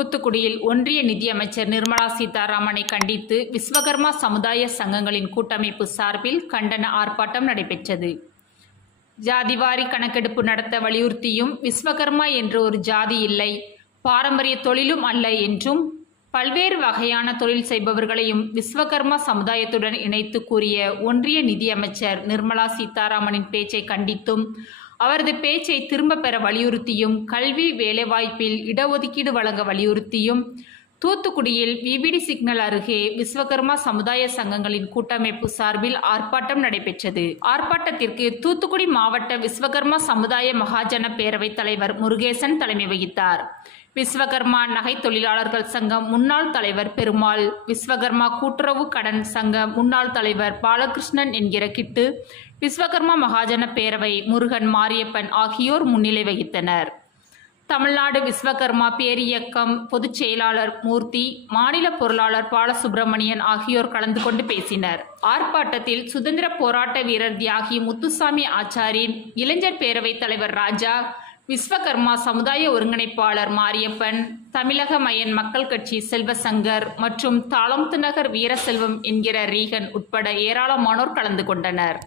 தூத்துக்குடியில் ஒன்றிய நிதியமைச்சர் நிர்மலா சீதாராமனை கண்டித்து விஸ்வகர்மா சமுதாய சங்கங்களின் கூட்டமைப்பு சார்பில் கண்டன ஆர்ப்பாட்டம் நடைபெற்றது. ஜாதிவாரி கணக்கெடுப்பு நடத்த வலியுறுத்தியும் விஸ்வகர்மா என்று ஒரு ஜாதி இல்லை பாரம்பரிய தொழிலும் அல்ல என்றும் பல்வேறு வகையான தொழில் செய்பவர்களையும் விஸ்வகர்மா சமுதாயத்துடன் இணைத்து கூறிய ஒன்றிய நிதியமைச்சர் நிர்மலா சீதாராமனின் பேச்சை கண்டித்தும் அவரது பேச்சை திரும்ப பெற வலியுறுத்தியும் கல்வி வேலைவாய்ப்பில் இடஒதுக்கீடு வழங்க வலியுறுத்தியும் தூத்துக்குடியில் விபிடி சிக்னல் அருகே விஸ்வகர்மா சமுதாய சங்கங்களின் கூட்டமைப்பு சார்பில் ஆர்ப்பாட்டம் நடைபெற்றது. ஆர்ப்பாட்டத்திற்கு தூத்துக்குடி மாவட்ட விஸ்வகர்மா சமுதாய மகாஜன பேரவைத் தலைவர் முருகேசன் தலைமை வகித்தார். விஸ்வகர்மா நகை தொழிலாளர்கள் சங்கம் முன்னாள் தலைவர் பெருமாள் விஸ்வகர்மா கூட்டுறவு கடன் சங்க முன்னாள் தலைவர் பாலகிருஷ்ணன் என்கிற கிட்டு விஸ்வகர்மா மகாஜன பேரவை முருகன் மாரியப்பன் ஆகியோர் முன்னிலை வகித்தனர். தமிழ்நாடு விஸ்வகர்மா பேரியக்கம் பொதுச் செயலாளர் மூர்த்தி மாநில பொருளாளர் பாலசுப்பிரமணியன் ஆகியோர் கலந்து கொண்டு பேசினர். ஆர்ப்பாட்டத்தில் சுதந்திர போராட்ட வீரர் தியாகி முத்துசாமி ஆச்சாரின் இளைஞர் பேரவைத் தலைவர் ராஜா விஸ்வகர்மா சமுதாய ஒருங்கிணைப்பாளர் மாரியப்பன் தமிழக மயன் மக்கள் கட்சி செல்வசங்கர் மற்றும் தாளம்து நகர் வீரசெல்வம் என்கிற ரீகன் உட்பட ஏராளமானோர் கலந்து கொண்டனர்.